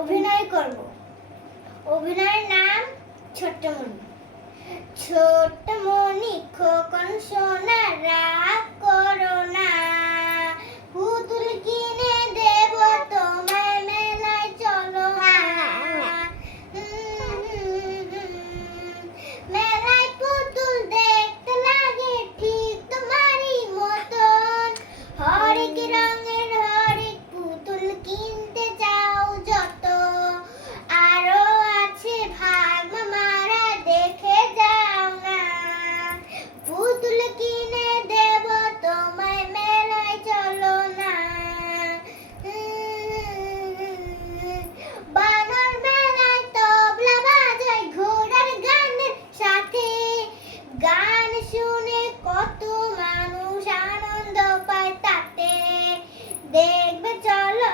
অভিনয় করব। অভিনয়ের নাম ছোট্টমণি। ছোট্টমণি খোকন সোনা রাগ করো না, পুতুল কিনে দেব তোমায় মেলায় চলো না। মেলায় পুতুল দেখতে লাগে ঠিক তোমারই মতন, হরেক রঙের হরেক পুতুল কিনতে চাও যত, আরো আছে ভাগ মারা দেখে যাও না। পুতুল কিনে দেব তোমায় মেলায় চলো না। বানর মেলায় তবলা বাজায় ঘোড়ার গানের সাথে, গান শুনে কত মানুষ আনন্দ পায় তাতে। দেখবে চলো